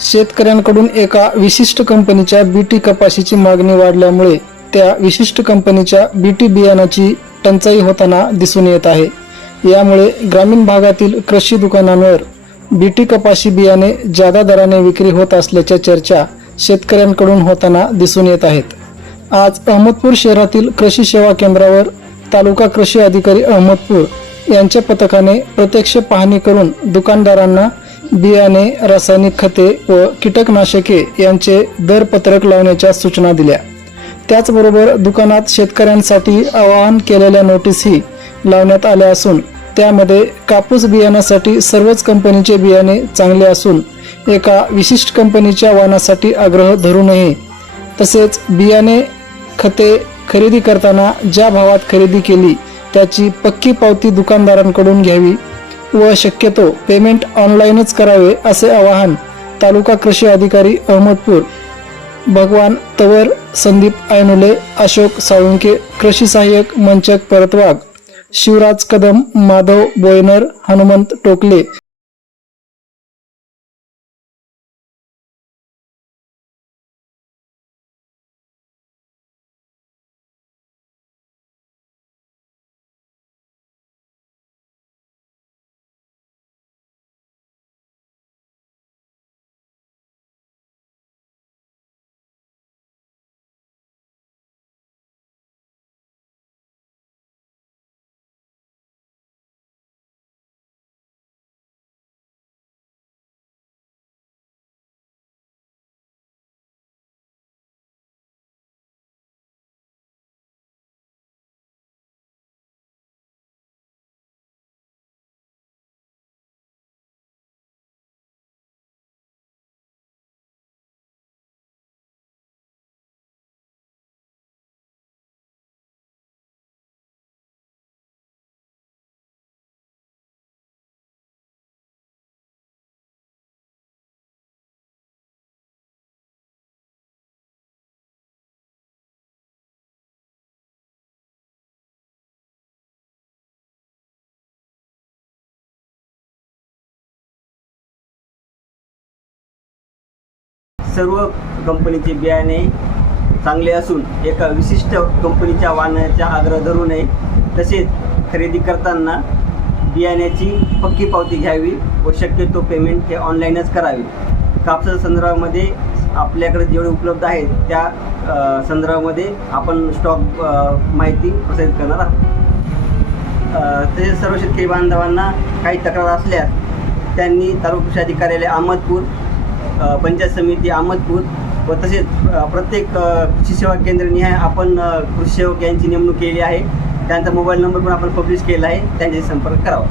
शेतकऱ्यांकडून एका विशिष्ट कंपनीच्या बीटी कपाशीची मागणी वाढल्यामुळे त्या विशिष्ट कंपनीच्या बीटी बियाणाची टंचाई होताना दिसून येत आहे। यामुळे ग्रामीण भागातील कृषी दुकानांवर बीटी कपाशी बियाणे जादा दराने विक्री होत असल्याच्या चर्चा शेतकऱ्यांकडून होताना दिसून येत आहेत। आज अहमदपूर शहरातील कृषी सेवा केंद्रावर तालुका कृषी अधिकारी अहमदपूर यांच्या पथकाने प्रत्यक्ष पाहणी करून दुकानदारांना बियाणे, रासायनिक खते व कीटकनाशके यांचे दरपत्रक लावण्याच्या सूचना दिल्या। त्याचबरोबर दुकानात शेतकऱ्यांसाठी आवाहन केलेल्या नोटीसही लावण्यात आल्या असून त्यामध्ये कापूस बियाण्यासाठी सर्वच कंपनीचे बियाणे चांगले असून एका विशिष्ट कंपनीच्या वाणासाठी आग्रह धरू नये, तसेच बियाणे खते खरेदी करताना ज्या भावात खरेदी केली त्याची पक्की पावती दुकानदारांकडून घ्यावी व शक्यतो पेमेंट ऑनलाईनच करावे असे आवाहन तालुका कृषी अधिकारी अहमदपूर भगवान तवर, संदीप ऐनुले, अशोक साळुंके, कृषी सहाय्यक मंचक परतवाग, शिवराज कदम, माधव बोयनर, हनुमंत टोकले सर्व कंपनीचे बियाणे चांगले असून एका विशिष्ट कंपनीच्या वाणाचा आग्रह धरू नये, तसेच खरेदी करताना बियाण्याची पक्की पावती घ्यावी व शक्यतो पेमेंट हे ऑनलाईनच करावे। कापसा संदर्भामध्ये आपल्याकडे जेवढे उपलब्ध आहेत त्या संदर्भामध्ये आपण स्टॉक माहिती प्रसारित करणार आहोत। तसेच सर्व शेतकरी बांधवांना काही तक्रार असल्यास त्यांनी तालुका कृषी अधिकारी अहमदपूर, पंचायत समिती अहमदपूर व तसेच प्रत्येक कृषी सेवा केंद्रनिहाय आपण कृषी सेवक यांची नेमणूक केली आहे। त्यांचा मोबाईल नंबर पण आपण पब्लिश केला आहे, त्यांच्याशी संपर्क करावा।